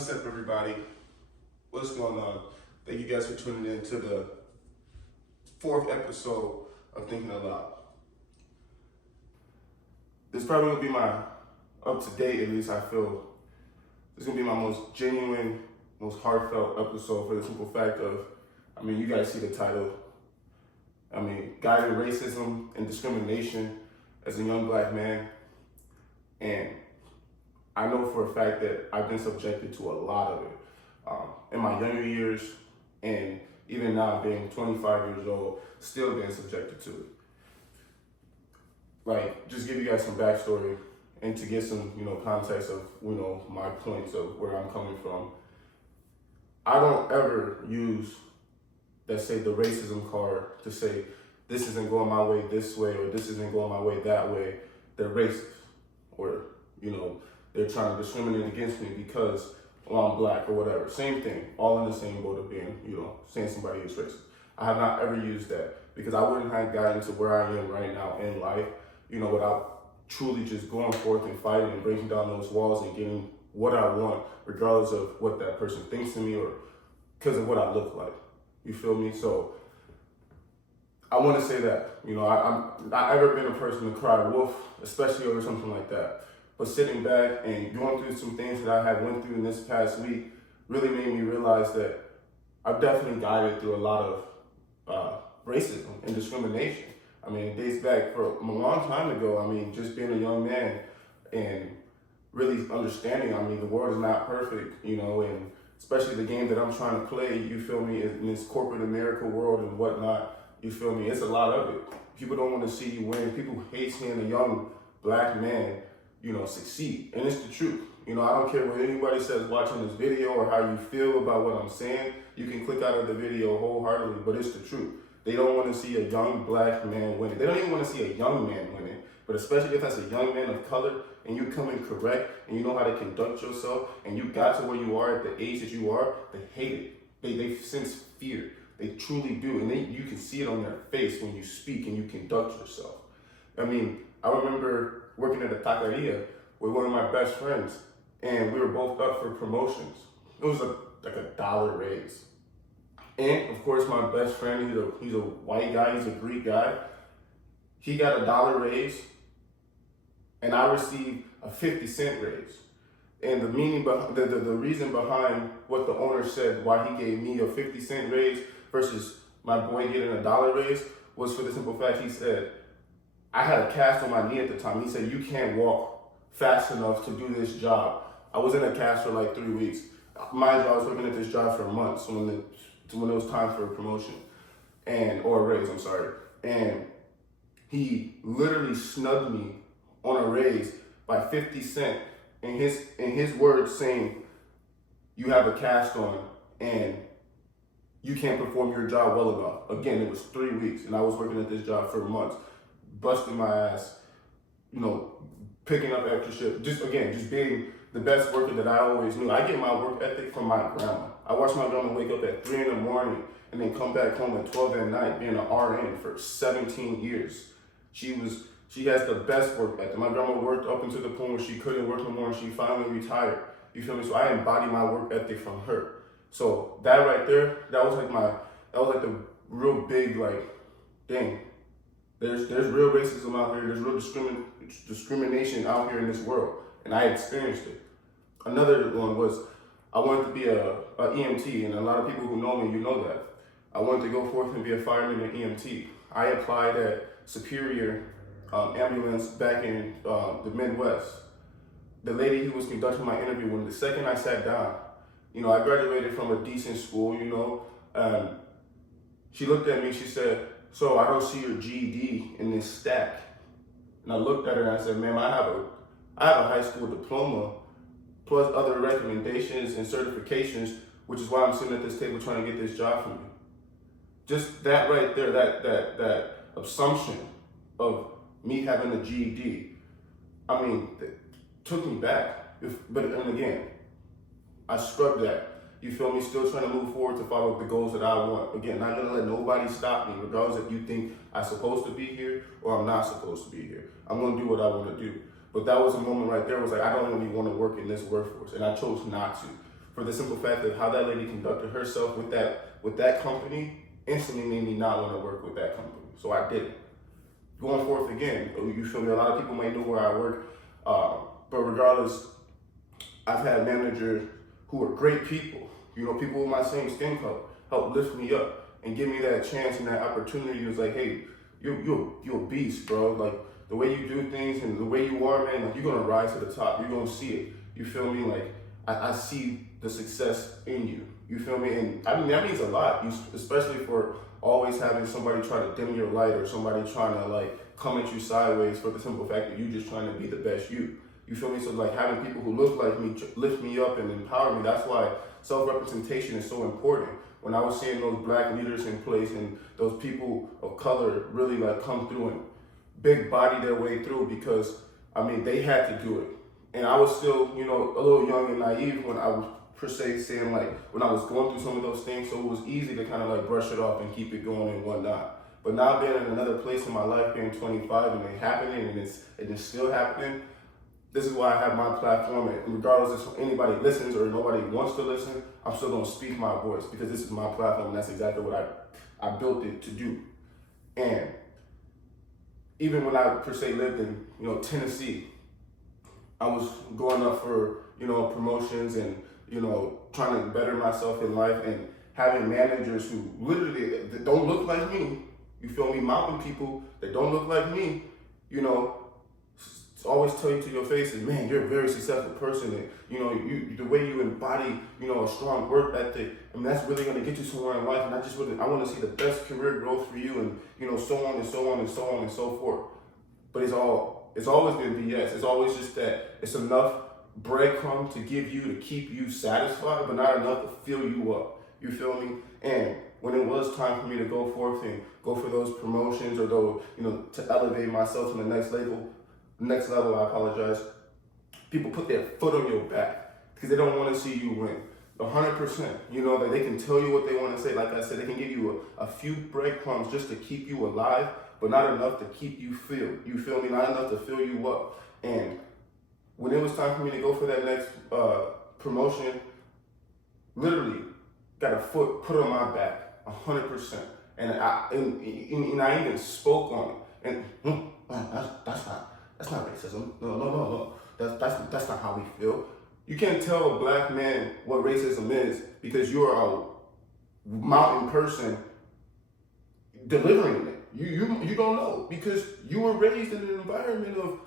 What's up, everybody? What's going on? Thank you guys for tuning in to the fourth episode of Thinking Aloud. This is probably gonna be my up to date, at least I feel. This is gonna be my most genuine, most heartfelt episode for the simple fact of, you guys see the title. Guiding racism and discrimination as a young black man. And I know for a fact that I've been subjected to a lot of it in my younger years, and even now being 25 years old, still being subjected to it. Just give you guys some backstory and to get some, context of, my points of where I'm coming from. I don't ever use, let's say, the racism card to say, this isn't going my way this way, or this isn't going my way that way. They're racist, or, they're trying to discriminate against me because I'm black or whatever. Same thing, all in the same boat of being, saying somebody is racist. I have not ever used that because I wouldn't have gotten to where I am right now in life, without truly just going forth and fighting and breaking down those walls and getting what I want, regardless of what that person thinks of me or because of what I look like. You feel me? So I want to say that, I'm not ever been a person to cry wolf, especially over something like that. But sitting back and going through some things that I had went through in this past week really made me realize that I've definitely guided through a lot of racism and discrimination. It dates back for a long time ago. Just being a young man and really understanding, the world is not perfect, and especially the game that I'm trying to play, you feel me, in this corporate America world and whatnot, you feel me, it's a lot of it. People don't want to see you win. People hate seeing a young black man succeed. And it's the truth. I don't care what anybody says watching this video or how you feel about what I'm saying. You can click out of the video wholeheartedly, but it's the truth. They don't want to see a young black man winning. They don't even want to see a young man winning. But especially if that's a young man of color and you come in correct and you know how to conduct yourself and you got to where you are at the age that you are, they hate it. They sense fear. They truly do. And you can see it on their face when you speak and you conduct yourself. I remember working at a taqueria with one of my best friends, and we were both up for promotions. It was like a $1 raise. And of course, my best friend, he's a white guy, he's a Greek guy. He got a $1 raise, and I received a 50-cent raise. And the reason behind what the owner said, why he gave me a 50-cent raise versus my boy getting a $1 raise, was for the simple fact he said, I had a cast on my knee at the time. He said, you can't walk fast enough to do this job. I was in a cast for like 3 weeks. Mind you, I was working at this job for months when it was time for a promotion or a raise, I'm sorry. And he literally snubbed me on a raise by 50 cents in his words saying, you have a cast on and you can't perform your job well enough. Again, it was 3 weeks and I was working at this job for months, busting my ass, picking up extra shifts, just being the best worker that I always knew. I get my work ethic from my grandma. I watched my grandma wake up at 3 in the morning and then come back home at 12 at night, being an RN for 17 years. She has the best work ethic. My grandma worked up until the point where she couldn't work no more and she finally retired. You feel me? So I embody my work ethic from her. So that right there, that was like the real big thing. There's real racism out here. There's real discrimination out here in this world, and I experienced it. Another one was I wanted to be a EMT, and a lot of people who know me, you know that. I wanted to go forth and be a fireman and EMT. I applied at Superior Ambulance back in the Midwest. The lady who was conducting my interview, when the second I sat down, I graduated from a decent school, she looked at me, she said, so I don't see your GED in this stack. And I looked at her and I said, ma'am, I have a high school diploma plus other recommendations and certifications, which is why I'm sitting at this table trying to get this job from you. Just that right there, that assumption of me having a GED, it took me back. And again, I scrubbed that. You feel me? Still trying to move forward to follow the goals that I want. Again, not gonna let nobody stop me, regardless if you think I'm supposed to be here or I'm not supposed to be here. I'm gonna do what I wanna do. But that was a moment right there. It was like, I don't really wanna work in this workforce, and I chose not to. for the simple fact that how that lady conducted herself with that company instantly made me not want to work with that company. So I didn't. Going forth again, you feel me? A lot of people might know where I work, but regardless, I've had managers who are great people, people with my same skin color, help lift me up and give me that chance and that opportunity. It was like, hey, you're a beast, bro. Like, the way you do things and the way you are, man, like, you're gonna rise to the top. You're gonna see it. You feel me? Like, I see the success in you. You feel me? And I mean, that means a lot, especially for always having somebody try to dim your light or somebody trying to like come at you sideways for the simple fact that you just trying to be the best you. You feel me? So like having people who look like me lift me up and empower me. That's why self-representation is so important. When I was seeing those black leaders in place and those people of color really like come through and big body their way through, because I mean they had to do it. And I was still, a little young and naive when I was per se saying like when I was going through some of those things, so it was easy to kind of like brush it off and keep it going and whatnot. But now being in another place in my life, being 25 and it happening and it's still happening, this is why I have my platform, and regardless if anybody listens or nobody wants to listen, I'm still gonna speak my voice because this is my platform and that's exactly what I built it to do. And even when I per se lived in, Tennessee, I was going up for, promotions and, trying to better myself in life and having managers who literally that don't look like me, you feel me, mountain people that don't look like me, always tell you to your face is, man, you're a very successful person, and the way you embody, a strong work ethic, I mean, that's really gonna get you somewhere in life, and I want to see the best career growth for you, and so on and so on and so on and so forth. But it's always been BS. It's always just that it's enough breadcrumb to give you to keep you satisfied, but not enough to fill you up. You feel me? And when it was time for me to go forth and go for those promotions or those, to elevate myself to the next level, I apologize. People put their foot on your back because they don't want to see you win. 100%. That they can tell you what they want to say. Like I said, they can give you a few breadcrumbs just to keep you alive, but not enough to keep you filled. You feel me? Not enough to fill you up. And when it was time for me to go for that next promotion, literally got a foot put on my back, 100%. And I even spoke on it. And that's not racism. No. That's not how we feel. You can't tell a black man what racism is because you're a mountain person delivering it. You don't know because you were raised in an environment of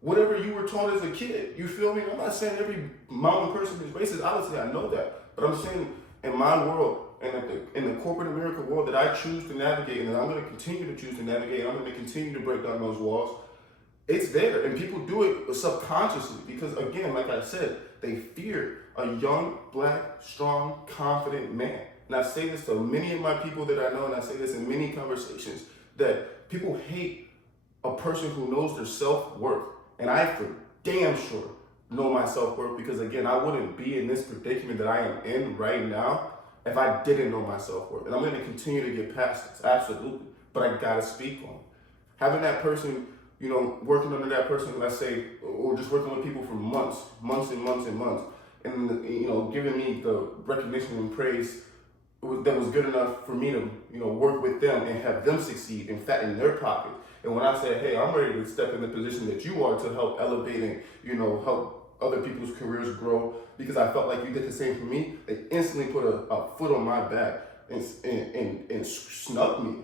whatever you were taught as a kid. You feel me? I'm not saying every mountain person is racist. Obviously, I know that. But I'm saying in my world, and in the corporate America world that I choose to navigate, and that I'm going to continue to choose to navigate, and I'm going to continue to break down those walls, it's there. And people do it subconsciously because, again, like I said, they fear a young, black, strong, confident man. And I say this to many of my people that I know, and I say this in many conversations, that people hate a person who knows their self-worth. And I, for damn sure, know my self-worth because, again, I wouldn't be in this predicament that I am in right now if I didn't know my self-worth. And I'm going to continue to get past this, absolutely. But I got to speak on it. Having that person, working under that person, let's say, or just working with people for months and months, and, giving me the recognition and praise that was good enough for me to, work with them and have them succeed and fatten their pockets. And when I said, hey, I'm ready to step in the position that you are to help elevate and, help other people's careers grow, because I felt like you did the same for me, they instantly put a foot on my back and snubbed me.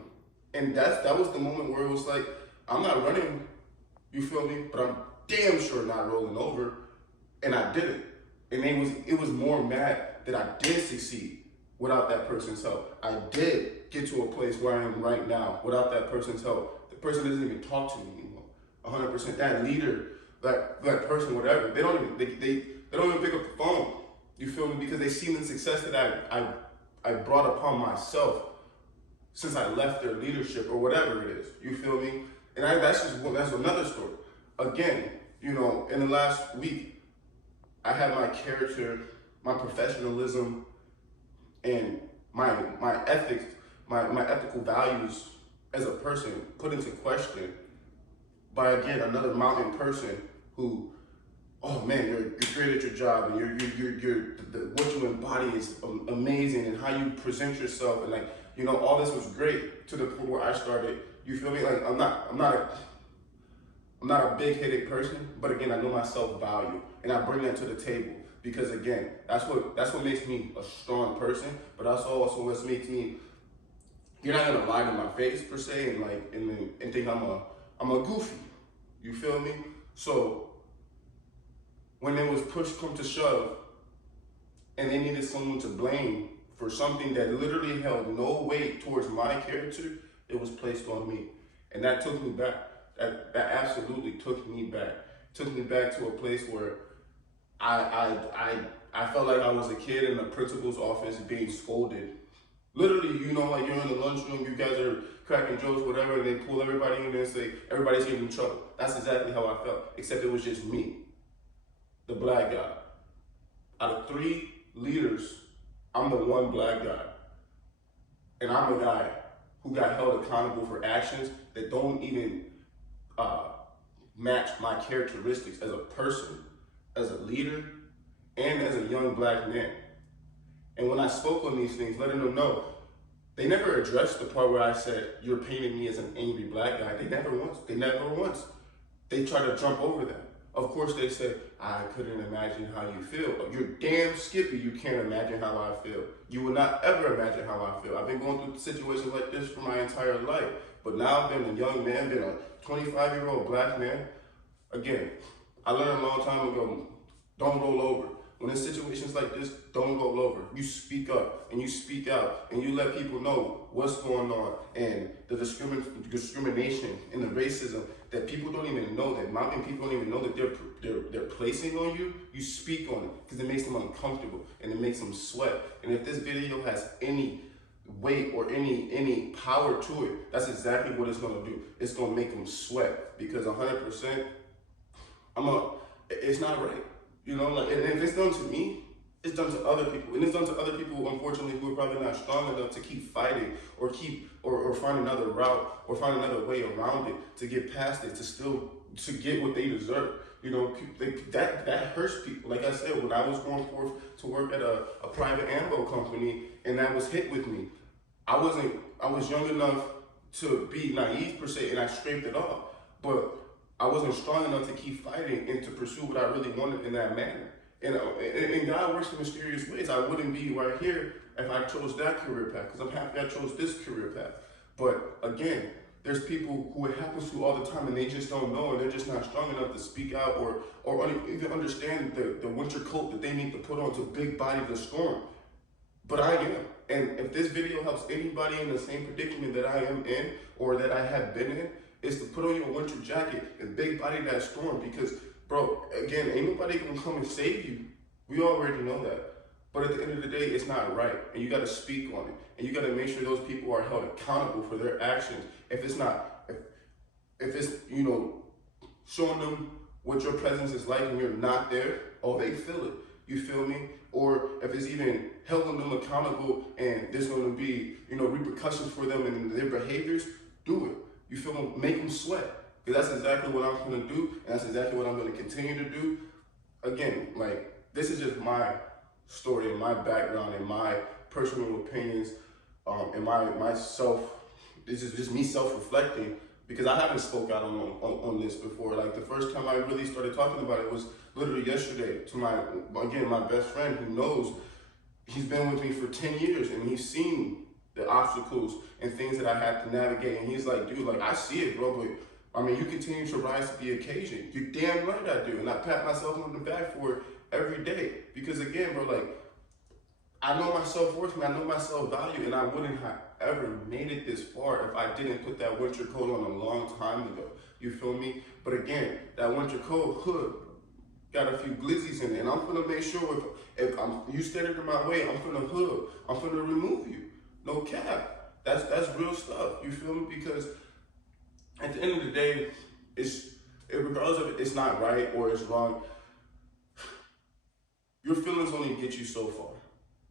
And that was the moment where it was like, I'm not running, you feel me? But I'm damn sure not rolling over. And I did it. And it was more mad that I did succeed without that person's help. I did get to a place where I am right now without that person's help. The person doesn't even talk to me anymore. 100%. That leader, that person, whatever, they don't even pick up the phone. You feel me? Because they see the success that I brought upon myself since I left their leadership or whatever it is. You feel me? And that's another story. Again, in the last week, I had my character, my professionalism, and my ethics, my ethical values as a person put into question by, again, another mountain person who oh man, you're great at your job, and what you embody is amazing, and how you present yourself, and like, you know, all this was great to the point where I started. You feel me? Like I'm not a big-headed person, but again, I know my self-value, and I bring that to the table because again, that's what makes me a strong person. But that's also what makes me. You're not gonna lie to my face per se, and like, and think I'm a goofy. You feel me? So when it was push come to shove, and they needed someone to blame for something that literally held no weight towards my character, it was placed on me, and that took me back. That absolutely took me back. Took me back to a place where I felt like I was a kid in the principal's office being scolded. Literally, you know, like you're in the lunchroom, you guys are cracking jokes, whatever, and they pull everybody in there and say, everybody's getting in trouble. That's exactly how I felt, except it was just me, the black guy. Out of 3 leaders, I'm the one black guy. And I'm the guy who got held accountable for actions that don't even match my characteristics as a person, as a leader, and as a young black man. And when I spoke on these things, letting them know, they never addressed the part where I said, you're painting me as an angry black guy. They never once. They tried to jump over that. Of course they said, I couldn't imagine how you feel. You're damn skippy, you can't imagine how I feel. You will not ever imagine how I feel. I've been going through situations like this for my entire life. But now I've been a young man, been a 25-year-old black man. Again, I learned a long time ago, don't roll over. When in situations like this, don't roll over. You speak up and you speak out and you let people know what's going on, and the discrimination and the racism that people don't even know, that mountain people don't even know that they're placing on you. You speak on it because it makes them uncomfortable and it makes them sweat. And if this video has any weight or any power to it, that's exactly what it's gonna do. It's gonna make them sweat because 100%, it's not right. You know, like, and if it's done to me, it's done to other people. And it's done to other people, unfortunately, who are probably not strong enough to keep fighting or find another route or find another way around it to get past it, to get what they deserve. You know, that hurts people. Like I said, when I was going forth to work at a private ammo company and that was hit with me, I was young enough to be naive per se, and I scraped it off. But I wasn't strong enough to keep fighting and to pursue what I really wanted in that manner. And God works in mysterious ways. I wouldn't be right here if I chose that career path, because I'm happy I chose this career path. But again, there's people who it happens to all the time and they just don't know, and they're just not strong enough to speak out or even understand the winter coat that they need to put on to big body the storm. But I am. And if this video helps anybody in the same predicament that I am in or that I have been in, is to put on your winter jacket and big body that storm, because, bro, again, ain't nobody gonna come and save you. We already know that. But at the end of the day, it's not right, and you gotta speak on it, and you gotta make sure those people are held accountable for their actions. If it's not, if it's, you know, showing them what your presence is like and you're not there, oh, they feel it. You feel me? Or if it's even holding them accountable and there's gonna be, you know, repercussions for them and their behaviors, do it. You feel me? Make them sweat. Because that's exactly what I'm gonna do, and that's exactly what I'm gonna continue to do. Again, like, this is just my story and my background and my personal opinions, and this is just me self-reflecting, because I haven't spoke out on this before. Like, the first time I really started talking about it was literally yesterday to my best friend who knows, he's been with me for 10 years and he's seen the obstacles and things that I had to navigate. And he's like, dude, like, I see it, bro, but I mean, you continue to rise to the occasion. You're damn right I do. And I pat myself on the back for it every day. Because again, bro, like, I know my self-worth and I know my self-value, and I wouldn't have ever made it this far if I didn't put that winter coat on a long time ago. You feel me? But again, that winter coat hood got a few glizzies in it, and I'm gonna make sure if you standing in my way, I'm gonna hood. I'm gonna remove you. No cap. That's real stuff. You feel me? Because at the end of the day, regardless of it's not right or it's wrong, your feelings only get you so far.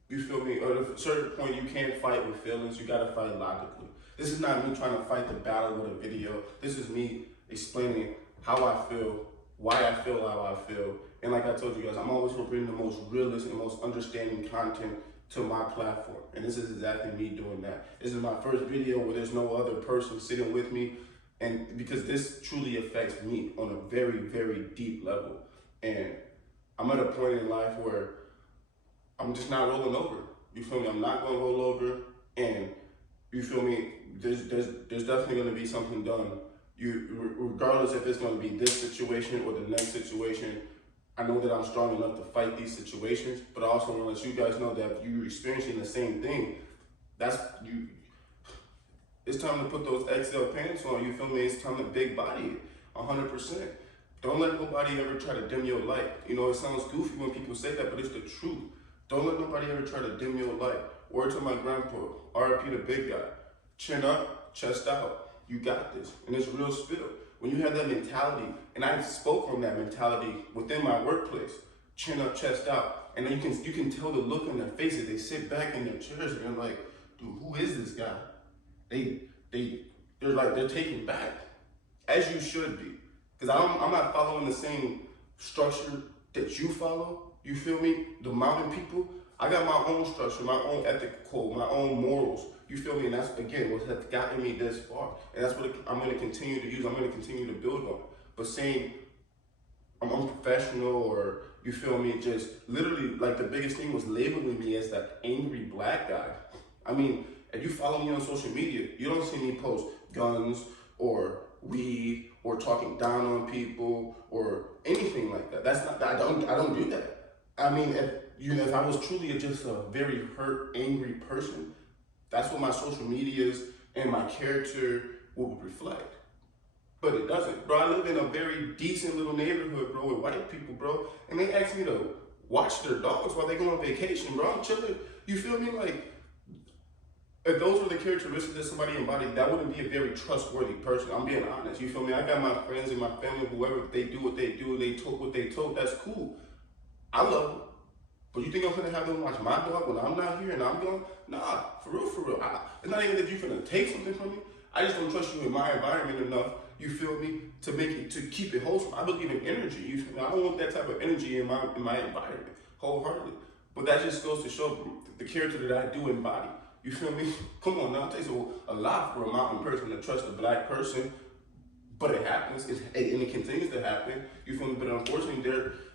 You feel me? At a certain point, you can't fight with feelings. You gotta fight logically. This is not me trying to fight the battle with a video. This is me explaining how I feel, why I feel how I feel. And like I told you guys, I'm always gonna bring the most realist and most understanding content to my platform. And this is exactly me doing that. This is my first video where there's no other person sitting with me. And because this truly affects me on a very, very deep level. And I'm at a point in life where I'm just not rolling over. You feel me? I'm not gonna roll over. And you feel me? There's definitely gonna be something done. Regardless if it's gonna be this situation or the next situation, I know that I'm strong enough to fight these situations, but I also want to let you guys know that if you're experiencing the same thing, that's you. It's time to put those XL pants on, you feel me? It's time to big body it, 100%. Don't let nobody ever try to dim your light. You know, it sounds goofy when people say that, but it's the truth. Don't let nobody ever try to dim your light. Word to my grandpa, RIP the big guy. Chin up, chest out. You got this, and it's real spill. When you have that mentality, and I spoke on that mentality within my workplace, chin up, chest out, and then you can tell the look on their faces. They sit back in their chairs and they're like, dude, who is this guy? They're taken back, as you should be, because I'm not following the same structure that you follow. You feel me? The mountain people, I got my own structure, my own ethical code, my own morals. You feel me? And that's, again, what has gotten me this far. And that's what I'm going to continue to use. I'm going to continue to build on. But saying I'm unprofessional or, you feel me, just literally, like, the biggest thing was labeling me as that angry black guy. I mean, if you follow me on social media, you don't see me post guns or weed or talking down on people or anything like that. That's not, I don't do that. I mean, if I was truly just a very hurt, angry person, that's what my social medias and my character will reflect. But it doesn't. Bro, I live in a very decent little neighborhood, bro, with white people, bro. And they ask me to watch their dogs while they go on vacation, bro. I'm chilling. You feel me? Like, if those were the characteristics that somebody embodied, that wouldn't be a very trustworthy person. I'm being honest. You feel me? I got my friends and my family, whoever, they do what they do, they talk what they talk, that's cool. I love them. But you think I'm gonna have them watch my dog when I'm not here and I'm gone? Nah, for real, for real. It's not even that you're gonna take something from me. I just don't trust you in my environment enough, you feel me, to keep it wholesome. I believe in energy, you feel me? I don't want that type of energy in my environment, wholeheartedly. But that just goes to show the character that I do embody. You feel me? Come on now, it takes a lot for a mountain person to trust a black person, but it happens, and it continues to happen. You feel me? But unfortunately,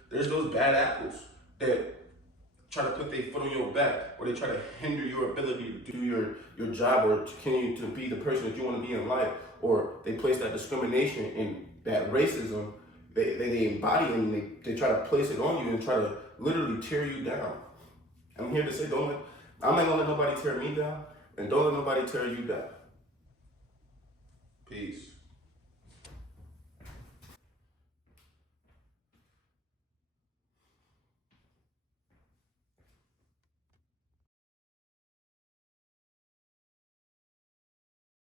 there's those bad apples that try to put their foot on your back, or they try to hinder your ability to do your job or to continue to be the person that you want to be in life, or they place that discrimination and that racism, they embody it and they try to place it on you and try to literally tear you down. I'm here to say, I'm not gonna let nobody tear me down, and don't let nobody tear you down. Peace.